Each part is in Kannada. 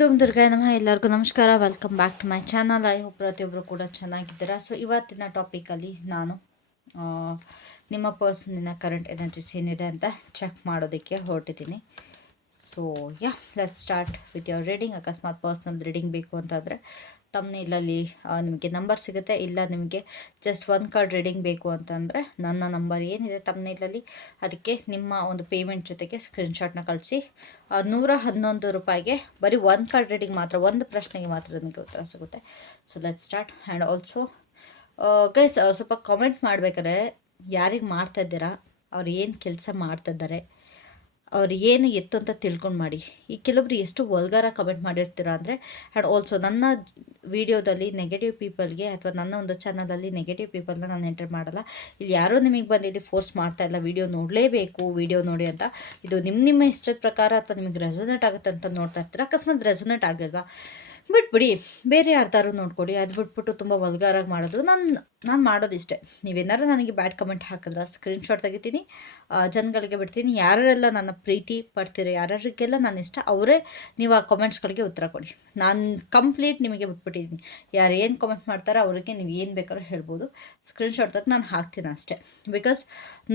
ದುಮ್ ದುರ್ಗಾಯ ನಮಃ ಎಲ್ಲರಿಗೂ ನಮಸ್ಕಾರ. Welcome back to my channel I hope ಪ್ರತಿಯೊಬ್ಬರು ಕೂಡ ಚೆನ್ನಾಗಿದ್ದೀರಾ? ಸೊ ಇವತ್ತಿನ ಟಾಪಿಕಲ್ಲಿ ನಾನು ನಿಮ್ಮ ಪರ್ಸನಿನ ಕರೆಂಟ್ ಎನರ್ಜಿಸ್ ಏನಿದೆ ಅಂತ ಚೆಕ್ ಮಾಡೋದಕ್ಕೆ ಹೊರಟಿದ್ದೀನಿ. So yeah let start with your reading ಅಕಸ್ಮಾತ್ ಪರ್ಸ್ನಲ್ ರೀಡಿಂಗ್ ಬೇಕು ಅಂತಂದರೆ ತಮ್ಮನೇಲಲ್ಲಿ ನಿಮಗೆ ನಂಬರ್ ಸಿಗುತ್ತೆ. ಇಲ್ಲ ನಿಮಗೆ ಜಸ್ಟ್ ಒನ್ ಕಾರ್ಡ್ ರೀಡಿಂಗ್ ಬೇಕು ಅಂತಂದರೆ ನನ್ನ ನಂಬರ್ ಏನಿದೆ ತಮ್ಮನೇಲಲ್ಲಿ ಅದಕ್ಕೆ ನಿಮ್ಮ ಒಂದು ಪೇಮೆಂಟ್ ಜೊತೆಗೆ ಸ್ಕ್ರೀನ್ಶಾಟ್ನ ಕಳಿಸಿ. ನೂರ ಹನ್ನೊಂದು ರೂಪಾಯಿಗೆ ಬರೀ ಒಂದು ಕಾರ್ಡ್ ರೀಡಿಂಗ್ ಮಾತ್ರ, ಒಂದು ಪ್ರಶ್ನೆಗೆ ಮಾತ್ರ ನಿಮಗೆ ಉತ್ತರ ಸಿಗುತ್ತೆ. So let start and also guys ಸ್ವಲ್ಪ ಕಾಮೆಂಟ್ ಮಾಡ್ಬೇಕಾದ್ರೆ ಯಾರಿಗೆ ಮಾಡ್ತಾ ಇದ್ದೀರಾ? ಅವ್ರು ಏನು ಕೆಲಸ ಮಾಡ್ತಿದ್ದಾರೆ ಅವ್ರು ಏನು ಎತ್ತು ಅಂತ ತಿಳ್ಕೊಂಡು ಮಾಡಿ. ಈ ಕೆಲವೊಬ್ರು ಎಷ್ಟು ವಲ್ಗಾರ ಕಮೆಂಟ್ ಮಾಡಿರ್ತೀರ ಅಂದರೆ ಆ್ಯಂಡ್ ಆಲ್ಸೋ ನನ್ನ ವಿಡಿಯೋದಲ್ಲಿ ನೆಗೆಟಿವ್ ಪೀಪಲ್ಗೆ ಅಥವಾ ನನ್ನ ಒಂದು ಚಾನಲಲ್ಲಿ ನೆಗೆಟಿವ್ ಪೀಪಲ್ನ ನಾನು ಎಂಟರ್ ಮಾಡಲ್ಲ. ಇಲ್ಲಿ ಯಾರೂ ನಿಮಗೆ ಬಂದಿದ್ದು ಫೋರ್ಸ್ ಮಾಡ್ತಾ ಇಲ್ಲ ವಿಡಿಯೋ ನೋಡಲೇಬೇಕು ವಿಡಿಯೋ ನೋಡಿ ಅಂತ. ಇದು ನಿಮ್ಮ ನಿಮ್ಮ ಇಷ್ಟದ ಪ್ರಕಾರ ಅಥವಾ ನಿಮಗೆ ರೆಸೊನೇಟ್ ಆಗುತ್ತೆ ಅಂತ ನೋಡ್ತಾ ಇರ್ತೀರ? ಅಕಸ್ಮಾತ್ ರೆಸೊನೇಟ್ ಆಗಲ್ವಾ? ಬಿಟ್ಬಿಡಿ, ಬೇರೆ ಯಾರ್ದಾರು ನೋಡ್ಕೊಡಿ, ಅದು ಬಿಟ್ಬಿಟ್ಟು ತುಂಬ ವಲ್ಗಾರಾಗಿ ಮಾಡೋದು. ನಾನು ನಾನು ಮಾಡೋದಿಷ್ಟೇ. ನೀವೇನಾರು ನನಗೆ ಬ್ಯಾಡ್ ಕಮೆಂಟ್ ಹಾಕಿದ್ರೆ ಸ್ಕ್ರೀನ್ಶಾಟ್ ತೆಗಿತೀನಿ ಜನಗಳಿಗೆ ಬಿಡ್ತೀನಿ. ಯಾರೆಲ್ಲ ನನ್ನ ಪ್ರೀತಿ ಪಡ್ತೀರ, ಯಾರ್ಯಾರಿಗೆಲ್ಲ ನಾನು ಇಷ್ಟ, ಅವರೇ ನೀವು ಆ ಕಮೆಂಟ್ಸ್ಗಳಿಗೆ ಉತ್ತರ ಕೊಡಿ. ನಾನು ಕಂಪ್ಲೀಟ್ ನಿಮಗೆ ಬಿಟ್ಬಿಟ್ಟಿದ್ದೀನಿ ಯಾರು ಏನು ಕಮೆಂಟ್ ಮಾಡ್ತಾರೋ ಅವರಿಗೆ ನೀವು ಏನು ಬೇಕಾದ್ರೂ ಹೇಳ್ಬೋದು. ಸ್ಕ್ರೀನ್ಶಾಟ್ ತೆಗೆದು ನಾನು ಹಾಕ್ತೀನಿ ಅಷ್ಟೇ. ಬಿಕಾಸ್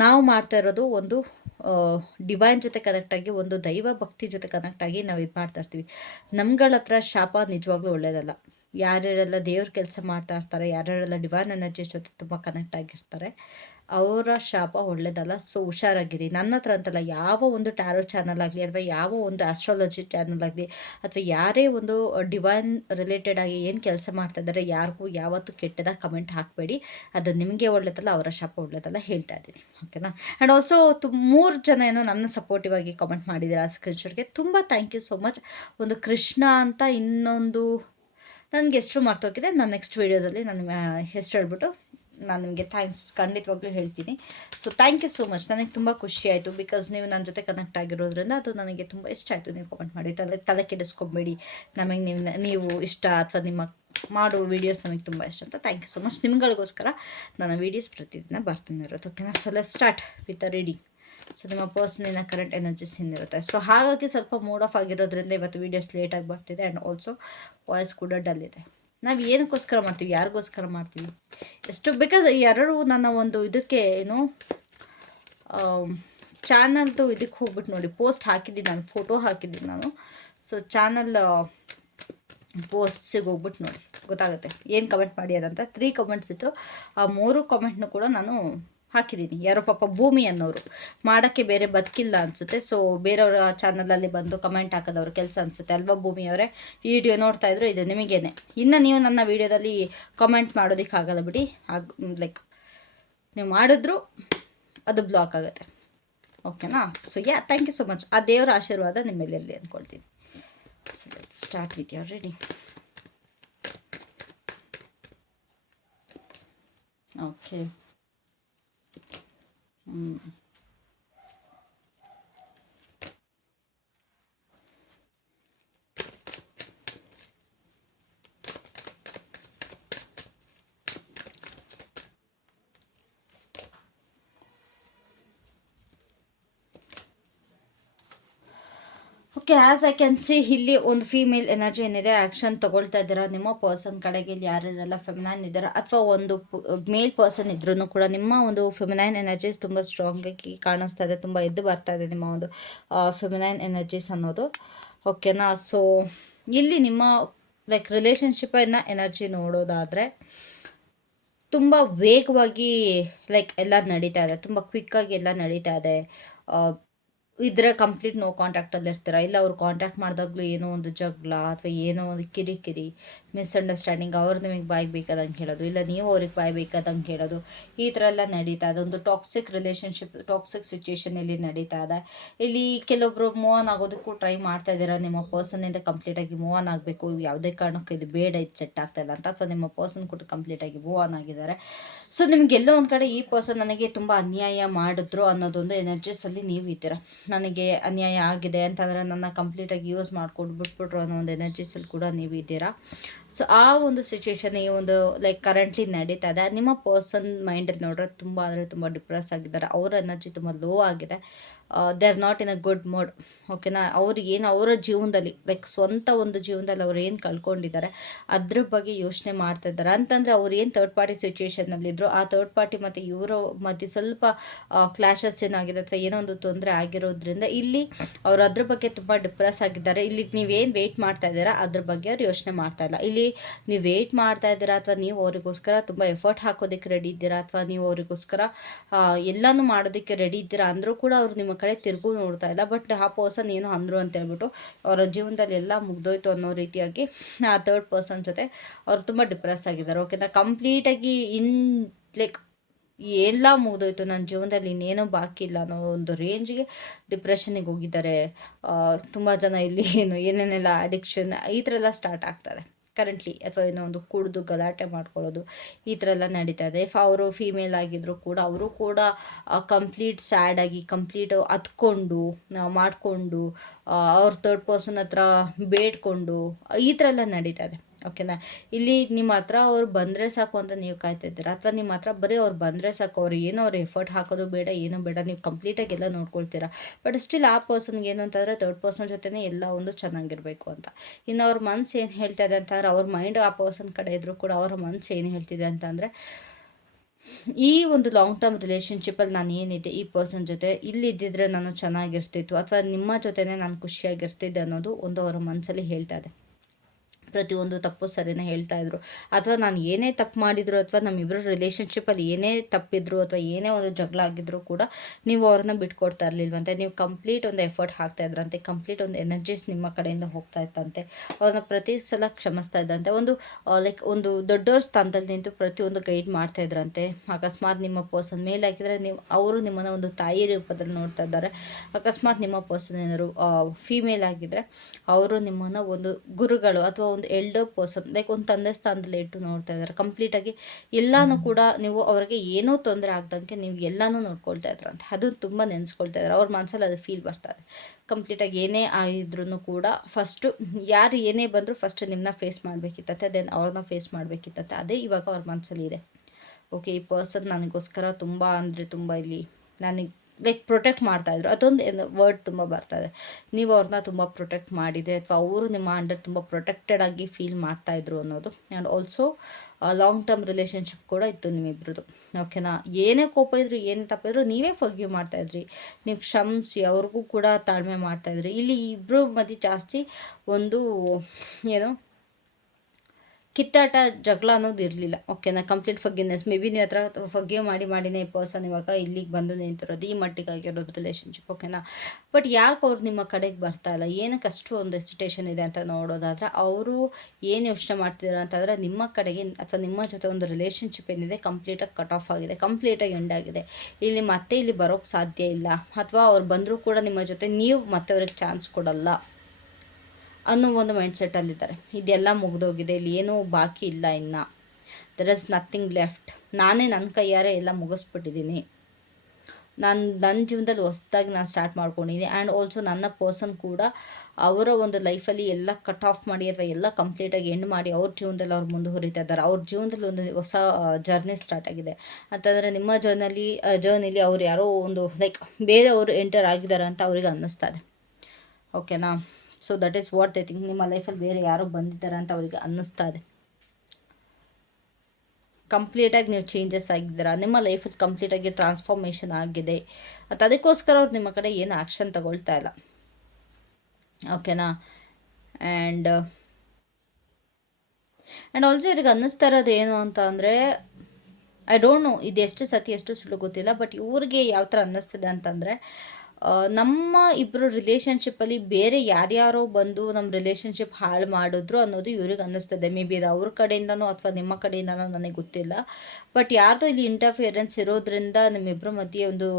ನಾವು ಮಾಡ್ತಾ ಇರೋದು ಒಂದು ಡಿವೈನ್ ಜೊತೆ ಕನೆಕ್ಟಾಗಿ ಒಂದು ದೈವ ಭಕ್ತಿ ಜೊತೆ ಕನೆಕ್ಟಾಗಿ ನಾವು ಇದು ಮಾಡ್ತಾ ಇರ್ತೀವಿ. ನಮ್ಗಳ ಹತ್ರ ಶಾಪ ನಿಜವಾಗ್ಲೂ ಒಳ್ಳೆಯದಲ್ಲ ಯಾರ್ಯಾರೆಲ್ಲ ದೇವ್ರ ಕೆಲಸ ಮಾಡ್ತಾ ಇರ್ತಾರೆ ಯಾರ್ಯಾರೆಲ್ಲ ಡಿವೈನ್ ಎನರ್ಜಿ ಜೊತೆ ತುಂಬ ಕನೆಕ್ಟ್ ಆಗಿರ್ತಾರೆ ಅವರ ಶಾಪ ಒಳ್ಳೇದಲ್ಲ? ಸೊ ಹುಷಾರಾಗಿರಿ. ನನ್ನ ಹತ್ರ ಅಂತಲ್ಲ, ಯಾವ ಒಂದು ಟ್ಯಾರೋ ಚಾನಲ್ ಆಗಲಿ ಅಥವಾ ಯಾವ ಒಂದು ಆಸ್ಟ್ರಾಲಜಿ ಚಾನಲ್ ಆಗಲಿ ಅಥವಾ ಯಾರೇ ಒಂದು ಡಿವೈನ್ ರಿಲೇಟೆಡ್ ಆಗಿ ಏನು ಕೆಲಸ ಮಾಡ್ತಾ ಇದ್ದಾರೆ ಯಾರಿಗೂ ಯಾವತ್ತೂ ಕೆಟ್ಟದಾಗ ಕಮೆಂಟ್ ಹಾಕಬೇಡಿ. ಅದು ನಿಮಗೆ ಒಳ್ಳೇದಲ್ಲ, ಅವರ ಶಾಪ ಒಳ್ಳೇದಲ್ಲ ಹೇಳ್ತಾ ಇದ್ದೀನಿ. ಓಕೆನಾ ಆ್ಯಂಡ್ ಆಲ್ಸೋ ತು, ಮೂರು ಜನ ಏನೋ ನನ್ನ ಸಪೋರ್ಟಿವ್ ಆಗಿ ಕಮೆಂಟ್ ಮಾಡಿದ್ದೀರಾ ಆ ಸ್ಕ್ರೀನ್ಶಾಟ್ಗೆ ತುಂಬ ಥ್ಯಾಂಕ್ ಯು ಸೋ ಮಚ್ ಒಂದು ಕೃಷ್ಣ ಅಂತ ಇನ್ನೊಂದು, ನನಗೆ ಹೆಸರು ಮರ್ತೋಗಿದೆ. ನಾನು ನೆಕ್ಸ್ಟ್ ವೀಡಿಯೋದಲ್ಲಿ ನಾನು ಹೆಸರು ಹೇಳ್ಬಿಟ್ಟು ನಾನು ನಿಮಗೆ ಥ್ಯಾಂಕ್ಸ್ ಖಂಡಿತವಾಗ್ಲೂ ಹೇಳ್ತೀನಿ. So thank you so much ನನಗೆ ತುಂಬ ಖುಷಿ ಆಯಿತು ಬಿಕಾಸ್ ನೀವು ನನ್ನ ಜೊತೆ ಕನೆಕ್ಟ್ ಆಗಿರೋದ್ರಿಂದ ಅದು ನನಗೆ ತುಂಬ ಇಷ್ಟ ಆಯಿತು ನೀವು ಕಮೆಂಟ್ ಮಾಡಿ. ತಲೆ ತಲೆ ಕೆಡಿಸ್ಕೊಬೇಡಿ. ನಮಗೆ ನೀವು ನೀವು ಇಷ್ಟ ಅಥವಾ ನಿಮ್ಮ ಮಾಡೋ ವೀಡಿಯೋಸ್ ನಮಗೆ ತುಂಬ ಇಷ್ಟ ಅಂತ ಥ್ಯಾಂಕ್ ಯು ಸೊ ಮಚ್ ನಿಮ್ಗಳಿಗೋಸ್ಕರ ನನ್ನ ವೀಡಿಯೋಸ್ ಪ್ರತಿದಿನ ಬರ್ತೀನಿ ಇರೋದು. ಓಕೆನಾ so let start with a reading so ನಿಮ್ಮ ಪರ್ಸನಿನ ಕರೆಂಟ್ ಎನರ್ಜಿಸ್ ಹಿಂದಿರುತ್ತೆ ಸೊ ಹಾಗಾಗಿ ಸ್ವಲ್ಪ ಮೂಡ್ ಆಫ್ ಆಗಿರೋದ್ರಿಂದ ಇವತ್ತು ವೀಡಿಯೋಸ್ ಲೇಟಾಗಿ ಬರ್ತಿದೆ ಆ್ಯಂಡ್ ಆಲ್ಸೋ ವಾಯ್ಸ್ ಕೂಡ ಡಲ್ ಇದೆ. ನಾವು ಏನಕ್ಕೋಸ್ಕರ ಮಾಡ್ತೀವಿ, ಯಾರಿಗೋಸ್ಕರ ಮಾಡ್ತೀವಿ? ಎಷ್ಟು ಬಿಕಾಸ್ ಎರಡು ನನ್ನ ಒಂದು ಇದಕ್ಕೆ ಏನು ಚಾನಲ್ದು ಇದಕ್ಕೆ ಹೋಗ್ಬಿಟ್ಟು ನೋಡಿ, ಪೋಸ್ಟ್ ಹಾಕಿದ್ದೀನಿ ನಾನು, ಫೋಟೋ ಹಾಕಿದ್ದೀನಿ ನಾನು. ಸೊ ಚಾನಲ್ ಪೋಸ್ಟ್ಸಿಗೆ ಹೋಗ್ಬಿಟ್ಟು ನೋಡಿ, ಗೊತ್ತಾಗುತ್ತೆ. ಏನು ಕಮೆಂಟ್ ಮಾಡ್ಯಾರಂತ ತ್ರೀ ಕಮೆಂಟ್ಸ್ ಇತ್ತು. ಆ, ಮೂರು ಕಮೆಂಟ್ನು ಕೂಡ ನಾನು ಹಾಕಿದ್ದೀನಿ ಯಾರೋ ಪಾಪ ಭೂಮಿ ಅನ್ನೋರು. ಮಾಡೋಕ್ಕೆ ಬೇರೆ ಬದುಕಿಲ್ಲ ಅನಿಸುತ್ತೆ. ಸೊ ಬೇರೆಯವರ ಚಾನಲಲ್ಲಿ ಬಂದು ಕಮೆಂಟ್ ಹಾಕೋದವ್ರ ಕೆಲಸ ಅನಿಸುತ್ತೆ ಅಲ್ವಾ ಭೂಮಿಯವರೇ ಈ ವಿಡಿಯೋ ನೋಡ್ತಾ ಇದ್ರು ಇದು ನಿಮಗೇನೆ. ಇನ್ನು ನೀವು ನನ್ನ ವಿಡಿಯೋದಲ್ಲಿ ಕಮೆಂಟ್ ಮಾಡೋದಕ್ಕೆ ಆಗಲ್ಲ ಬಿಡಿ. ಲೈಕ್ ನೀವು ಮಾಡಿದ್ರು ಅದು ಬ್ಲಾಕ್ ಆಗುತ್ತೆ. ಓಕೆನಾ so yeah thank you so much ಆ ದೇವರ ಆಶೀರ್ವಾದ ನಿಮ್ಮಲ್ಲಿ ಮೇಲೆ ಇರಲಿ ಅಂದ್ಕೊಳ್ತೀನಿ so start with your ready okay 嗯。okay as I can see ಇಲ್ಲಿ ಒಂದು ಫೀಮೇಲ್ ಎನರ್ಜಿ ಏನಿದೆ ಆ್ಯಕ್ಷನ್ ತಗೊಳ್ತಾ ಇದ್ದೀರಾ? ನಿಮ್ಮ ಪರ್ಸನ್ ಕಡೆಗೆ ಇಲ್ಲಿ ಯಾರ್ಯಾರೆಲ್ಲ ಫೆಮಿನೈನ್ ಇದ್ದಾರೆ? ಅಥವಾ ಒಂದು ಮೇಲ್ ಪರ್ಸನ್ ಇದ್ರೂ ಕೂಡ ನಿಮ್ಮ ಒಂದು ಫೆಮಿನೈನ್ ಎನರ್ಜೀಸ್ ತುಂಬ ಸ್ಟ್ರಾಂಗ್ ಆಗಿ ಕಾಣಿಸ್ತಾ ಇದೆ, ತುಂಬ ಎದ್ದು ಬರ್ತಾ ಇದೆ ನಿಮ್ಮ ಒಂದು ಫೆಮಿನೈನ್ ಎನರ್ಜೀಸ್ ಅನ್ನೋದು. ಓಕೆನಾ ಸೊ ಇಲ್ಲಿ ನಿಮ್ಮ ಲೈಕ್ ರಿಲೇಷನ್ಶಿಪ್ಪನ್ನು ಎನರ್ಜಿ ನೋಡೋದಾದರೆ, ತುಂಬ ವೇಗವಾಗಿ ಲೈಕ್ ಎಲ್ಲ ನಡೀತಾ ಇದೆ, ತುಂಬ ಕ್ವಿಕ್ಕಾಗಿ ಎಲ್ಲ ನಡೀತಾ ಇದೆ. ಇದ್ರೆ ಕಂಪ್ಲೀಟ್ ನೋ ಕಾಂಟ್ಯಾಕ್ಟಲ್ಲಿ ಇರ್ತೀರ? ಇಲ್ಲ ಅವ್ರು ಕಾಂಟ್ಯಾಕ್ಟ್ ಮಾಡಿದಾಗಲೂ ಏನೋ ಒಂದು ಜಗಳ ಅಥವಾ ಏನೋ ಒಂದು ಕಿರಿಕಿರಿ ಮಿಸ್ಅಂಡರ್ಸ್ಟ್ಯಾಂಡಿಂಗ್ ಅವ್ರು ನಿಮಗೆ ಬಾಯಿಗೆ ಬೇಕಾದಂಗೆ ಹೇಳೋದು, ಇಲ್ಲ ನೀವು ಅವ್ರಿಗೆ ಬಾಯಿ ಬೇಕಾದಂಗೆ ಹೇಳೋದು, ಈ ಥರ ಎಲ್ಲ ನಡೀತಾ ಇದೆ. ಒಂದು ಟಾಕ್ಸಿಕ್ ರಿಲೇಷನ್ಶಿಪ್ ಟಾಕ್ಸಿಕ್ ಸಿಚುಯೇಷನ್ ಇಲ್ಲಿ ನಡೀತಾ ಇದೆ. ಇಲ್ಲಿ ಕೆಲವೊಬ್ರು ಮೂವ್ ಆನ್ ಆಗೋದಕ್ಕೂ ಟ್ರೈ ಮಾಡ್ತಾ ಇದ್ದೀರಾ? ನಿಮ್ಮ ಪರ್ಸನ್ನಿಂದ ಕಂಪ್ಲೀಟಾಗಿ ಮೂವ್ ಆನ್ ಆಗಬೇಕು. ಯಾವುದೇ ಕಾರಣಕ್ಕೂ ಇದು ಬೇಡ, ಇದು ಸೆಟ್ ಆಗ್ತಾ ಇಲ್ಲ ಅಂತ. ಅಥವಾ ನಿಮ್ಮ ಪರ್ಸನ್ ಕೂಡ ಕಂಪ್ಲೀಟಾಗಿ ಮೂವ್ ಆನ್ ಆಗಿದ್ದಾರೆ. ಸೊ ನಿಮಗೆಲ್ಲೋ ಒಂದು ಕಡೆ ಈ ಪರ್ಸನ್ ನನಗೆ ತುಂಬ ಅನ್ಯಾಯ ಮಾಡಿದ್ರು ಅನ್ನೋದೊಂದು ಎನರ್ಜೀಸಲ್ಲಿ ನೀವು ಇದ್ದೀರಾ? ನನಗೆ ಅನ್ಯಾಯ ಆಗಿದೆ ಅಂತಂದರೆ ನನ್ನ ಕಂಪ್ಲೀಟಾಗಿ ಯೂಸ್ ಮಾಡ್ಕೊಂಡು ಬಿಟ್ಬಿಟ್ರು ಅನ್ನೋ ಒಂದು ಎನರ್ಜಿಸಲ್ಲಿ ಕೂಡ ನೀವು ಇದ್ದೀರಾ. ಸೊ ಆ ಒಂದು ಸಿಚುವೇಶನ್ ಈ ಒಂದು ಲೈಕ್ ಕರೆಂಟ್ಲಿ ನಡೀತಾ ಇದೆ. ನಿಮ್ಮ ಪರ್ಸನ್ ಮೈಂಡಲ್ಲಿ ನೋಡ್ರೆ ತುಂಬ ಅಂದರೆ ತುಂಬ ಡಿಪ್ರೆಸ್ ಆಗಿದ್ದಾರೆ. ಅವ್ರ ಎನರ್ಜಿ ತುಂಬ ಲೋ ಆಗಿದೆ. They are not in a good mode ಓಕೆನಾ ಅವ್ರಿಗೆ ಏನು, ಅವರ ಜೀವನದಲ್ಲಿ ಲೈಕ್ ಸ್ವಂತ ಒಂದು ಜೀವನದಲ್ಲಿ ಅವ್ರು ಏನು ಕಳ್ಕೊಂಡಿದ್ದಾರೆ, ಅದ್ರ ಬಗ್ಗೆ ಯೋಚನೆ ಮಾಡ್ತಾ ಇದ್ದಾರೆ. ಅಂತಂದರೆ ಅವ್ರು ಏನು ತರ್ಡ್ ಪಾರ್ಟಿ ಸಿಚುವೇಶನ್ನಲ್ಲಿದ್ದರು ಆ ತರ್ಡ್ ಪಾರ್ಟಿ ಮತ್ತು ಇವರ ಮಧ್ಯೆ ಸ್ವಲ್ಪ ಕ್ಲಾಶಸ್ ಏನಾಗಿದೆ ಅಥವಾ ಏನೋ ಒಂದು ತೊಂದರೆ ಆಗಿರೋದ್ರಿಂದ ಇಲ್ಲಿ ಅವರು ಅದ್ರ ಬಗ್ಗೆ ತುಂಬ ಡಿಪ್ರೆಸ್ ಆಗಿದ್ದಾರೆ. ಇಲ್ಲಿ ನೀವೇನು ವೆಯ್ಟ್ ಮಾಡ್ತಾ ಇದ್ದೀರಾ, ಅದ್ರ ಬಗ್ಗೆ ಅವ್ರು ಯೋಚನೆ ಮಾಡ್ತಾ ಇಲ್ಲ. ಇಲ್ಲಿ ನೀವು ವೇಟ್ ಮಾಡ್ತಾ ಇದ್ದೀರಾ ಅಥವಾ ನೀವು ಅವರಿಗೋಸ್ಕರ ತುಂಬ ಎಫರ್ಟ್ ಹಾಕೋದಕ್ಕೆ ರೆಡಿ ಇದ್ದೀರಾ ಅಥವಾ ನೀವು ಅವರಿಗೋಸ್ಕರ ಎಲ್ಲನೂ ಮಾಡೋದಕ್ಕೆ ರೆಡಿ ಇದ್ದೀರಾ ಅಂದರೂ ಕೂಡ ಅವ್ರು ನಿಮ್ಮ ಕಡೆ ತಿರುಗು ನೋಡ್ತಾ ಇಲ್ಲ. ಬಟ್ ಆ ಪರ್ಸನ್ ಏನು ಅಂದರು ಅಂತ ಹೇಳ್ಬಿಟ್ಟು ಅವರ ಜೀವನದಲ್ಲಿ ಎಲ್ಲ ಮುಗ್ದೋಯ್ತು ಅನ್ನೋ ರೀತಿಯಾಗಿ ಆ ಥರ್ಡ್ ಪರ್ಸನ್ ಜೊತೆ ಅವ್ರು ತುಂಬ ಡಿಪ್ರೆಸ್ ಆಗಿದ್ದಾರೆ. ಓಕೆ ಓಕೆನಾ ಕಂಪ್ಲೀಟಾಗಿ ಇನ್ ಲೈಕ್ ಎಲ್ಲ ಮುಗಿದೋಯ್ತು. ನನ್ನ ಜೀವನದಲ್ಲಿ ಇನ್ನೇನೋ ಬಾಕಿ ಇಲ್ಲ ಅನ್ನೋ ಒಂದು ರೇಂಜ್ಗೆ ಡಿಪ್ರೆಷನಿಗೆ ಹೋಗಿದ್ದಾರೆ. ತುಂಬ ಜನ ಇಲ್ಲಿ ಏನು ಏನೇನೆಲ್ಲ ಅಡಿಕ್ಷನ್ ಈ ಥರ ಎಲ್ಲ ಸ್ಟಾರ್ಟ್ ಆಗ್ತದೆ. ಕರೆಂಟ್ಲಿ ಅಥವಾ ಏನೋ ಒಂದು ಕುಡಿದು ಗಲಾಟೆ ಮಾಡ್ಕೊಳ್ಳೋದು ಈ ಥರ ಎಲ್ಲ ನಡೀತಾ ಇದೆ. ಇಫ್ ಅವರು ಫೀಮೇಲ್ ಆಗಿದ್ದರೂ ಕೂಡ, ಅವರು ಕೂಡ ಕಂಪ್ಲೀಟ್ ಸ್ಯಾಡ್ ಆಗಿ ಕಂಪ್ಲೀಟ್ ಹತ್ಕೊಂಡು ಮಾಡಿಕೊಂಡು ಅವ್ರ ಥರ್ಡ್ ಪರ್ಸನ್ ಹತ್ರ ಬೇಡ್ಕೊಂಡು, ಈ ಥರ ಎಲ್ಲ ನಡೀತಾ ಇದೆ. ಓಕೆನಾ? ಇಲ್ಲಿ ನಿಮ್ಮ ಹತ್ರ ಅವ್ರು ಬಂದರೆ ಸಾಕು ಅಂತ ನೀವು ಕಾಯ್ತಾ ಇದ್ದೀರಾ? ಅಥವಾ ನಿಮ್ಮ ಹತ್ರ ಬರೀ ಅವ್ರು ಬಂದರೆ ಸಾಕು, ಅವ್ರು ಏನೋ ಅವ್ರು ಎಫರ್ಟ್ ಹಾಕೋದು ಬೇಡ, ಏನೂ ಬೇಡ, ನೀವು ಕಂಪ್ಲೀಟಾಗಿ ಎಲ್ಲ ನೋಡ್ಕೊಳ್ತೀರಾ? ಬಟ್ ಸ್ಟಿಲ್ ಆ ಪರ್ಸನ್ಗೆ ಏನು ಅಂತಂದರೆ ತರ್ಡ್ ಪರ್ಸನ್ ಜೊತೆನೇ ಎಲ್ಲ ಒಂದು ಚೆನ್ನಾಗಿರಬೇಕು ಅಂತ. ಇನ್ನು ಅವ್ರ ಮನ್ಸು ಏನು ಹೇಳ್ತಾ ಇದೆ ಅಂತಂದ್ರೆ ಅವ್ರ ಮೈಂಡ್ ಆ ಪರ್ಸನ್ ಕಡೆ ಇದ್ದರೂ ಕೂಡ ಅವ್ರ ಮನ್ಸು ಏನು ಹೇಳ್ತಿದೆ ಅಂತಂದರೆ ಈ ಒಂದು ಲಾಂಗ್ ಟರ್ಮ್ ರಿಲೇಷನ್ಶಿಪ್ಪಲ್ಲಿ ನಾನು ಏನಿದೆ ಈ ಪರ್ಸನ್ ಜೊತೆ ಇಲ್ಲಿದ್ದಿದ್ರೆ ನಾನು ಚೆನ್ನಾಗಿರ್ತಿತ್ತು, ಅಥವಾ ನಿಮ್ಮ ಜೊತೆನೇ ನಾನು ಖುಷಿಯಾಗಿರ್ತಿದ್ದೆ ಅನ್ನೋದು ಒಂದು ಅವರ ಮನಸ್ಸಲ್ಲಿ ಹೇಳ್ತಾ ಇದೆ. ಪ್ರತಿಯೊಂದು ತಪ್ಪು ಸರಿನ ಹೇಳ್ತಾ ಇದ್ರು. ಅಥವಾ ನಾನು ಏನೇ ತಪ್ಪು ಮಾಡಿದ್ರು, ಅಥವಾ ನಮ್ಮಿಬ್ಬರ ರಿಲೇಷನ್ಶಿಪ್ಪಲ್ಲಿ ಏನೇ ತಪ್ಪಿದ್ರು, ಅಥವಾ ಏನೇ ಒಂದು ಜಗಳ ಆಗಿದ್ರು ಕೂಡ ನೀವು ಅವ್ರನ್ನ ಬಿಟ್ಕೊಡ್ತಾ ಇರಲಿಲ್ವಂತೆ. ನೀವು ಕಂಪ್ಲೀಟ್ ಒಂದು ಎಫರ್ಟ್ ಹಾಕ್ತಾ ಇದ್ರಂತೆ ಕಂಪ್ಲೀಟ್ ಒಂದು ಎನರ್ಜೀಸ್ ನಿಮ್ಮ ಕಡೆಯಿಂದ ಹೋಗ್ತಾ ಇತ್ತಂತೆ. ಅವ್ರನ್ನ ಪ್ರತಿ ಸಲ ಕ್ಷಮಿಸ್ತಾ ಇದ್ದಂತೆ ಒಂದು ಲೈಕ್ ಒಂದು ದೊಡ್ಡವ್ರ ಸ್ಥಾನದಲ್ಲಿ ನಿಂತು ಪ್ರತಿಯೊಂದು ಗೈಡ್ ಮಾಡ್ತಾ ಇದ್ರಂತೆ. ಅಕಸ್ಮಾತ್ ನಿಮ್ಮ ಪರ್ಸನ್ ಮೇಲೆ ಹಾಕಿದರೆ ನೀವು, ಅವರು ನಿಮ್ಮನ್ನು ಒಂದು ತಾಯಿ ರೂಪದಲ್ಲಿ ನೋಡ್ತಾ ಇದ್ದಾರೆ. ಅಕಸ್ಮಾತ್ ನಿಮ್ಮ ಪರ್ಸನ್ ಏನಾದ್ರು ಫೀಮೇಲ್ ಆಗಿದ್ದರೆ ಅವರು ನಿಮ್ಮನ್ನು ಒಂದು ಗುರುಗಳು ಅಥವಾ ಒಂದು ಎಲ್ಡರ್ ಪರ್ಸನ್ ಲೈಕ್ ಒಂದು ತಂದೆ ಸ್ಥಾನದಲ್ಲಿ ಇಟ್ಟು ನೋಡ್ತಾ ಇದ್ದಾರೆ. ಕಂಪ್ಲೀಟಾಗಿ ಎಲ್ಲನೂ ಕೂಡ ನೀವು ಅವರಿಗೆ ಏನೋ ತೊಂದರೆ ಆಗ್ದಂಗೆ ನೀವು ಎಲ್ಲನೂ ನೋಡ್ಕೊಳ್ತಾ ಇದ್ರಂತೆ ಅದು ತುಂಬ ನೆನೆಸ್ಕೊಳ್ತಾ ಇದ್ದಾರೆ ಅವ್ರ ಮನಸ್ಸಲ್ಲಿ ಅದು ಫೀಲ್ ಬರ್ತಾರೆ ಕಂಪ್ಲೀಟಾಗಿ ಏನೇ ಆಗಿದ್ರು ಕೂಡ ಫಸ್ಟು ಯಾರು ಏನೇ ಬಂದರೂ ಫಸ್ಟ್ ನಿಮ್ಮನ್ನ ಫೇಸ್ ಮಾಡಬೇಕಿತ್ತಂತೆ ದೆನ್ ಅವ್ರನ್ನ ಫೇಸ್ ಮಾಡಬೇಕಿತ್ತಂತೆ. ಅದೇ ಇವಾಗ ಅವ್ರ ಮನಸ್ಸಲ್ಲಿ ಇದೆ. ಓಕೆ ಈ ಪರ್ಸನ್ ನನಗೋಸ್ಕರ ತುಂಬ ಅಂದರೆ ತುಂಬ ಇಲ್ಲಿ ನನಗೆ ಲೈಕ್ ಪ್ರೊಟೆಕ್ಟ್ ಮಾಡ್ತಾಯಿದ್ರು ಅದೊಂದು ವರ್ಡ್ ತುಂಬ ಬರ್ತದೆ ನೀವು ಅವ್ರನ್ನ ತುಂಬ ಪ್ರೊಟೆಕ್ಟ್ ಮಾಡಿದೆ ಅಥವಾ ಅವರು ನಿಮ್ಮ ಅಂಡರ್ ತುಂಬ ಪ್ರೊಟೆಕ್ಟೆಡ್ ಆಗಿ ಫೀಲ್ ಮಾಡ್ತಾಯಿದ್ರು ಅನ್ನೋದು. And also long term relationship ಕೂಡ ಇತ್ತು ನಿಮ್ಮಿಬ್ರದ್ದು ಓಕೆನಾ ಏನೇ ಕೋಪ ಇದ್ರು, ಏನೇ ತಪ್ಪಿದ್ರು ನೀವೇ ಫಗ್ಯೂ ಮಾಡ್ತಾಯಿದ್ರಿ ನೀವು ಕ್ಷಮಿಸಿ, ಅವ್ರಿಗೂ ಕೂಡ ತಾಳ್ಮೆ ಮಾಡ್ತಾಯಿದ್ರಿ ಇಲ್ಲಿ ಇಬ್ಬರು ಮಧ್ಯೆ ಜಾಸ್ತಿ ಒಂದು, ಏನು ಕಿತ್ತಾಟ, ಜಗಳ ಅನ್ನೋದು ಇರಲಿಲ್ಲ. ಓಕೆನಾ ಕಂಪ್ಲೀಟ್ ಫಗ್ಗಿನೆಸ್ ಮೇ ಬಿ ನೀವು ಹತ್ರ ಫಗ್ಗೆ ಮಾಡಿ, ಮಾಡಿನೇ ಪರ್ಸನ್ ಇವಾಗ ಇಲ್ಲಿಗೆ ಬಂದು ನಿಂತಿರೋದು, ಈ ಮಟ್ಟಿಗೆ ಆಗಿರೋದು ರಿಲೇಷನ್ಶಿಪ್ ಓಕೆನಾ ಬಟ್ ಯಾಕೆ ಅವ್ರು ನಿಮ್ಮ ಕಡೆಗೆ ಬರ್ತಾ ಇಲ್ಲ? ಏನಕ್ಕೆ ಅಷ್ಟು ಒಂದು ಎಸಿಟೇಷನ್ ಇದೆ ಅಂತ ನೋಡೋದಾದ್ರೆ, ಅವರು ಏನು ಯೋಚನೆ ಮಾಡ್ತಿದ್ದಾರೆ ಅಂತಂದರೆ, ನಿಮ್ಮ ಕಡೆಗೆ ಅಥವಾ ನಿಮ್ಮ ಜೊತೆ ಒಂದು ರಿಲೇಷನ್ಶಿಪ್ ಏನಿದೆ ಕಂಪ್ಲೀಟಾಗಿ ಕಟ್ ಆಫ್ ಆಗಿದೆ ಕಂಪ್ಲೀಟಾಗಿ ಎಂಡ್ ಆಗಿದೆ. ಇಲ್ಲಿ ಮತ್ತೆ ಇಲ್ಲಿ ಬರೋಕ್ಕೆ ಸಾಧ್ಯ ಇಲ್ಲ. ಅಥವಾ ಅವ್ರು ಬಂದರೂ ಕೂಡ ನಿಮ್ಮ ಜೊತೆ, ನೀವು ಮತ್ತೆ ಅವ್ರಿಗೆ ಚಾನ್ಸ್ ಕೊಡಲ್ಲ. ಅನ್ನೋ ಒಂದು ಮೈಂಡ್ ಸೆಟ್ಟಲ್ಲಿದ್ದಾರೆ ಇದೆಲ್ಲ ಮುಗಿದೋಗಿದೆ, ಇಲ್ಲಿ ಏನೂ ಬಾಕಿ ಇಲ್ಲ ಇನ್ನು. ದರ್ ಇಸ್ ನಥಿಂಗ್ ಲೆಫ್ಟ್ ನಾನೇ ನನ್ನ ಕೈಯಾರೆ ಎಲ್ಲ ಮುಗಿಸ್ಬಿಟ್ಟಿದ್ದೀನಿ ನಾನು ನನ್ನ ಜೀವನದಲ್ಲಿ ಹೊಸ್ದಾಗಿ ನಾನು ಸ್ಟಾರ್ಟ್ ಮಾಡ್ಕೊಂಡಿದ್ದೀನಿ ಆ್ಯಂಡ್ ಆಲ್ಸೋ ನನ್ನ ಪರ್ಸನ್ ಕೂಡ ಅವರ ಒಂದು ಲೈಫಲ್ಲಿ ಎಲ್ಲ ಕಟ್ ಆಫ್ ಮಾಡಿ ಅಥವಾ ಎಲ್ಲ ಕಂಪ್ಲೀಟಾಗಿ ಎಂಡ್ ಮಾಡಿ ಅವ್ರ ಜೀವನದಲ್ಲಿ ಅವ್ರು ಮುಂದುವರಿತಾ ಇದ್ದಾರೆ. ಅವ್ರ ಜೀವನದಲ್ಲಿ ಒಂದು ಹೊಸ ಜರ್ನಿ ಸ್ಟಾರ್ಟ್ ಆಗಿದೆ. ಅಂತಂದರೆ ನಿಮ್ಮ ಜರ್ನಲ್ಲಿ ಜರ್ನಿಲಿ ಅವ್ರು ಯಾರೋ ಒಂದು ಲೈಕ್ ಬೇರೆಯವರು ಎಂಟರ್ ಆಗಿದ್ದಾರೆ ಅಂತ ಅವ್ರಿಗೆ ಅನ್ನಿಸ್ತಾ ಇದೆ. ಓಕೆನಾ so that is what I think ನಿಮ್ಮ ಲೈಫಲ್ಲಿ ಬೇರೆ ಯಾರೋ ಬಂದಿದ್ದಾರೆ ಅಂತ ಅವರಿಗೆ ಅನ್ನಿಸ್ತಾ ಇದೆ. ಕಂಪ್ಲೀಟಾಗಿ ನೀವು ಚೇಂಜಸ್ ಆಗಿದ್ದೀರಾ? ನಿಮ್ಮ ಲೈಫಲ್ಲಿ ಕಂಪ್ಲೀಟಾಗಿ ಟ್ರಾನ್ಸ್ಫಾರ್ಮೇಷನ್ ಆಗಿದೆ. ಮತ್ತು ಅದಕ್ಕೋಸ್ಕರ ಅವ್ರು ನಿಮ್ಮ ಕಡೆ ಏನು ಆ್ಯಕ್ಷನ್ ತಗೊಳ್ತಾ ಇಲ್ಲ. ಓಕೆನಾ ಆ್ಯಂಡ್ ಆ್ಯಂಡ್ ಆಲ್ಸೋ ಇವ್ರಿಗೆ ಅನ್ನಿಸ್ತಾ ಇರೋದು ಏನು ಅಂತ ಅಂದರೆ ಐ ಡೋಂಟ್ ನೋ ಇದು ಎಷ್ಟು ಸತಿ ಎಷ್ಟು ಸುಳ್ಳು ಗೊತ್ತಿಲ್ಲ ಬಟ್ ಇವ್ರಿಗೆ ಯಾವ ಥರ ಅನ್ನಿಸ್ತಿದೆ ಅಂತಂದರೆ ನಮ್ಮ ಇಬ್ಬರು ರಿಲೇಷನ್ಶಿಪ್ಪಲ್ಲಿ ಬೇರೆ ಯಾರ್ಯಾರೋ ಬಂದು ನಮ್ಮ ರಿಲೇಷನ್ಶಿಪ್ ಹಾಳು ಮಾಡಿದ್ರು ಅನ್ನೋದು ಇವ್ರಿಗೆ ಅನ್ನಿಸ್ತದೆ. ಮೇ ಬಿ ಅದು ಅವ್ರ ಕಡೆಯಿಂದನೋ ಅಥವಾ ನಿಮ್ಮ ಕಡೆಯಿಂದನೋ ನನಗೆ ಗೊತ್ತಿಲ್ಲ. ಬಟ್ ಯಾರ್ದೋ ಇಲ್ಲಿ ಇಂಟರ್ಫಿಯರೆನ್ಸ್ ಇರೋದ್ರಿಂದ ನಿಮ್ಮಿಬ್ಬರ ಮಧ್ಯೆ ಒಂದು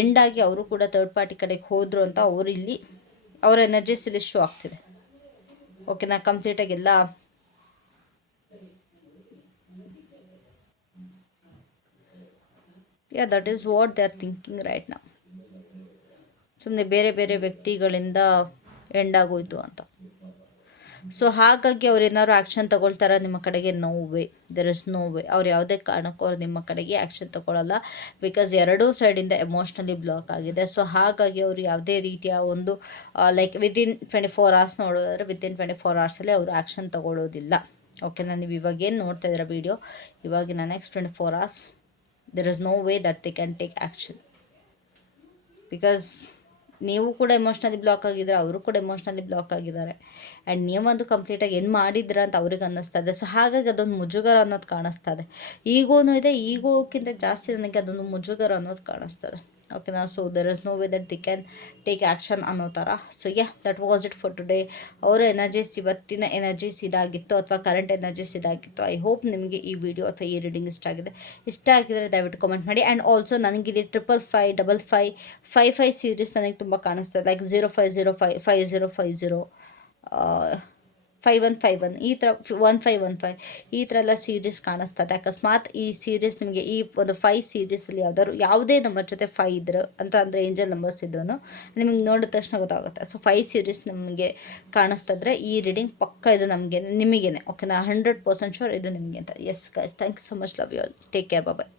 ಎಂಡಾಗಿ ಅವರು ಕೂಡ ತರ್ಡ್ ಪಾರ್ಟಿ ಕಡೆಗೆ ಹೋದರು ಅಂತ ಅವರು ಇಲ್ಲಿ, ಅವರ ಎನರ್ಜೀಸ್ ಇಲ್ಲಿ ಶೋ ಆಗ್ತಿದೆ. ಓಕೆ ನಾ ಕಂಪ್ಲೀಟಾಗಿ ಎಲ್ಲ yeah that is what they are thinking right ನಾ ಸುಮ್ಮನೆ ಬೇರೆ ಬೇರೆ ವ್ಯಕ್ತಿಗಳಿಂದ ಎಂಡಾಗೋಯ್ತು ಅಂತ. ಸೊ ಹಾಗಾಗಿ ಅವ್ರು ಏನಾದ್ರು ಆ್ಯಕ್ಷನ್ ತಗೊಳ್ತಾರ ನಿಮ್ಮ ಕಡೆಗೆ? No way there is no way ಅವ್ರು ಯಾವುದೇ ಕಾರಣಕ್ಕೂ ಅವ್ರು ನಿಮ್ಮ ಕಡೆಗೆ ಆ್ಯಕ್ಷನ್ ತಗೊಳ್ಳಲ್ಲ ಬಿಕಾಸ್ ಎರಡೂ ಸೈಡಿಂದ ಎಮೋಷ್ನಲಿ ಬ್ಲಾಕ್ ಆಗಿದೆ. ಸೊ ಹಾಗಾಗಿ ಅವರು ಯಾವುದೇ ರೀತಿಯ ಒಂದು like within twenty four hours ನೋಡೋದಾದ್ರೆ ವಿತಿನ್ ಟ್ವೆಂಟಿ ಫೋರ್ ಅವರ್ಸಲ್ಲಿ ಅವರು ಆ್ಯಕ್ಷನ್ ತಗೊಳ್ಳೋದಿಲ್ಲ ಓಕೆನಾ ನೀವು ಇವಾಗ ಏನು ನೋಡ್ತಾ ಇದ್ದೀರಾ ವೀಡಿಯೋ ಇವಾಗಿನ next twenty four hours there is no way that they can take action because ನೀವು ಕೂಡ ಎಮೋಷ್ನಲಿ ಬ್ಲಾಕ್ ಆಗಿದ್ರೆ ಅವರು ಕೂಡ ಎಮೋಷ್ನಲಿ ಬ್ಲಾಕ್ ಆಗಿದ್ದಾರೆ. ಆ್ಯಂಡ್ ನೀವೊಂದು ಕಂಪ್ಲೀಟಾಗಿ ಏನು ಮಾಡಿದ್ರ ಅಂತ ಅವ್ರಿಗೆ ಅನ್ನಿಸ್ತಾ ಇದೆ. ಸೊ ಹಾಗಾಗಿ ಅದೊಂದು ಮುಜುಗರ ಅನ್ನೋದು ಕಾಣಿಸ್ತಾ ಇದೆ. ಈಗೋನು ಇದೆ, ಈಗೋಕ್ಕಿಂತ ಜಾಸ್ತಿ ನನಗೆ ಅದೊಂದು ಮುಜುಗರ ಅನ್ನೋದು ಕಾಣಿಸ್ತದೆ ಓಕೆನಾ so there is no way that the can take action ಅನ್ನೋ ಥರ so yeah that was it for today ಅವರ ಎನರ್ಜೀಸ್ ಇವತ್ತಿನ ಎನರ್ಜೀಸ್ ಇದಾಗಿತ್ತು ಅಥವಾ ಕರೆಂಟ್ ಎನರ್ಜೀಸ್ ಇದಾಗಿತ್ತು? ಐ ಹೋಪ್ ನಿಮಗೆ ಈ ವಿಡಿಯೋ ಅಥವಾ ಈ ರೀಡಿಂಗ್ ಇಷ್ಟ ಆಗಿದೆ. ಇಷ್ಟ ಆಗಿದರೆ ದಯವಿಟ್ಟು ಕಮೆಂಟ್ ಮಾಡಿ. ಆ್ಯಂಡ್ ಆಲ್ಸೋ ನನಗಿದೆ triple five double five five five series ನನಗೆ ತುಂಬ ಕಾಣಿಸ್ತದೆ like zero five zero five five zero five zero five one five one ಈ ಥರ ಒನ್ ಫೈವ್ ಒನ್ ಫೈವ್ ಈ ಥರ ಎಲ್ಲ ಸೀರೀಸ್ ಕಾಣಿಸ್ತದೆ. ಅಕಸ್ಮಾತ್ ಈ ಸೀರೀಸ್ ನಿಮಗೆ ಈ ಒಂದು ಫೈವ್ ಸೀರೀಸಲ್ಲಿ ಯಾವ್ದಾದ್ರು ಯಾವುದೇ ನಂಬರ್ ಜೊತೆ ಫೈ ಇದ್ರು ಅಂತ ಅಂದರೆ ಏಂಜಲ್ ನಂಬರ್ಸ್ ಇದ್ರೂ ನಿಮಗೆ ನೋಡಿದ ತಕ್ಷಣ ಗೊತ್ತಾಗುತ್ತೆ. ಸೊ ಫೈವ್ ಸೀರೀಸ್ ನಮಗೆ ಕಾಣಿಸ್ತಿದ್ರೆ ಈ ರೀಡಿಂಗ್ ಪಕ್ಕ ಇದು ನಮಗೆ, ನಿಮಗೇನೆ. ಓಕೆನಾ ಹಂಡ್ರೆಡ್ ಪರ್ಸೆಂಟ್ ಶೋರ್ ಇದು ನಿಮಗೆ ಅಂತ. Yes guys thank you so much love you all take care bye